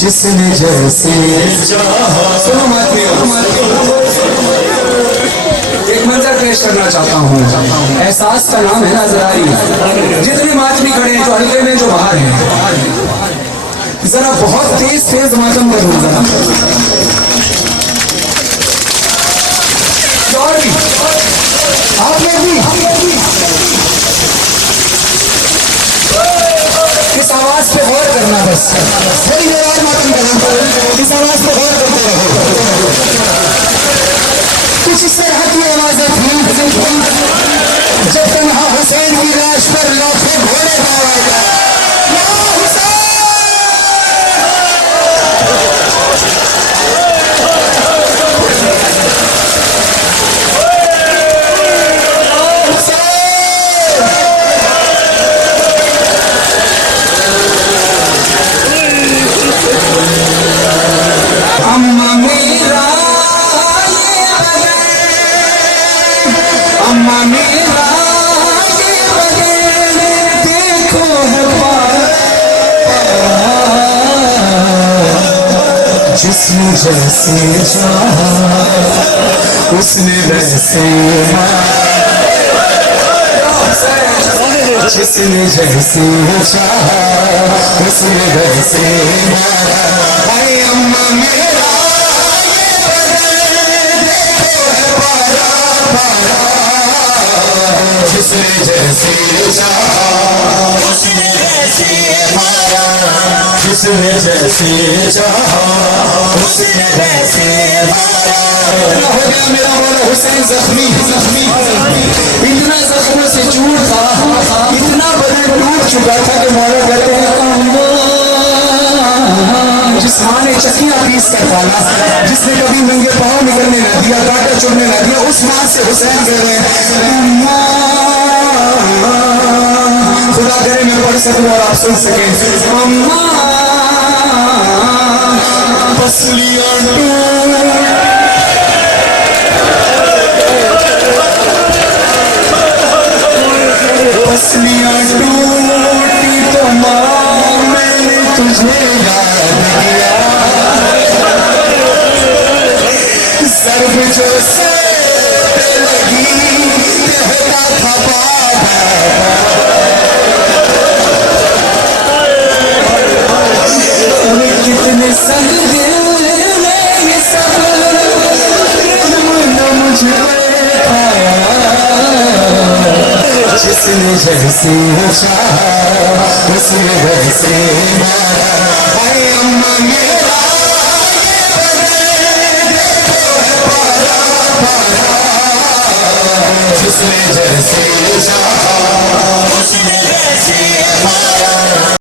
जिसने जैसे सुनो मत एक मंजर पेश करना चाहता हूँ। एहसास का नाम है नजरारी। जितने मातमी खड़े हैं, जो हल्के में जो बाहर हैं, जरा बहुत तेज तेज मातम करूँ जरा। और भी आप लोग भी इस आवाज पे गौर करना, बस थोड़ी देर और मातम करूँ, इस आवाज पे गौर करते रहो। कुछ इस तरह की आवाजें थी जब तन्हा हुसैन की लाश पर लाखों घोड़े दौड़े गए। अम्मा मेरा देखो है जिसने जैसे चाहा उसने वैसे जिसने जैसे चाहा उसने वैसे हाय अम्मा मेरा जिसने जैसे चाहा उसने वैसे मारा, जिसने जैसे चाहा उसने वैसे मारा। हो गया मेरा मौला हुसैन जख्मी, इतना जख्मों से चूर था, इतना बदन टूट चुका था कि मौला कहते हैं जिस माँ ने चकियां पीस कर पाला, जिसने कभी नंगे पाँव निकलने न दिया, कांटा चुभने न दिया, उस माँ से हुसैन कह रहे हैं खुदा करे मैं पढ़ सकूं और आप सुन सकें। अम्मा पसलियां पसलियां टूटी तो माँ मैंने तुझे याद किया, सर्व जो से लगी कहता था बाबा, कितने संग दिल में सब न मुझे पाया, जिसने जैसे चाहा उसने वैसे मारा। हाय अम्मा मेरा जिसने जैसे चाहा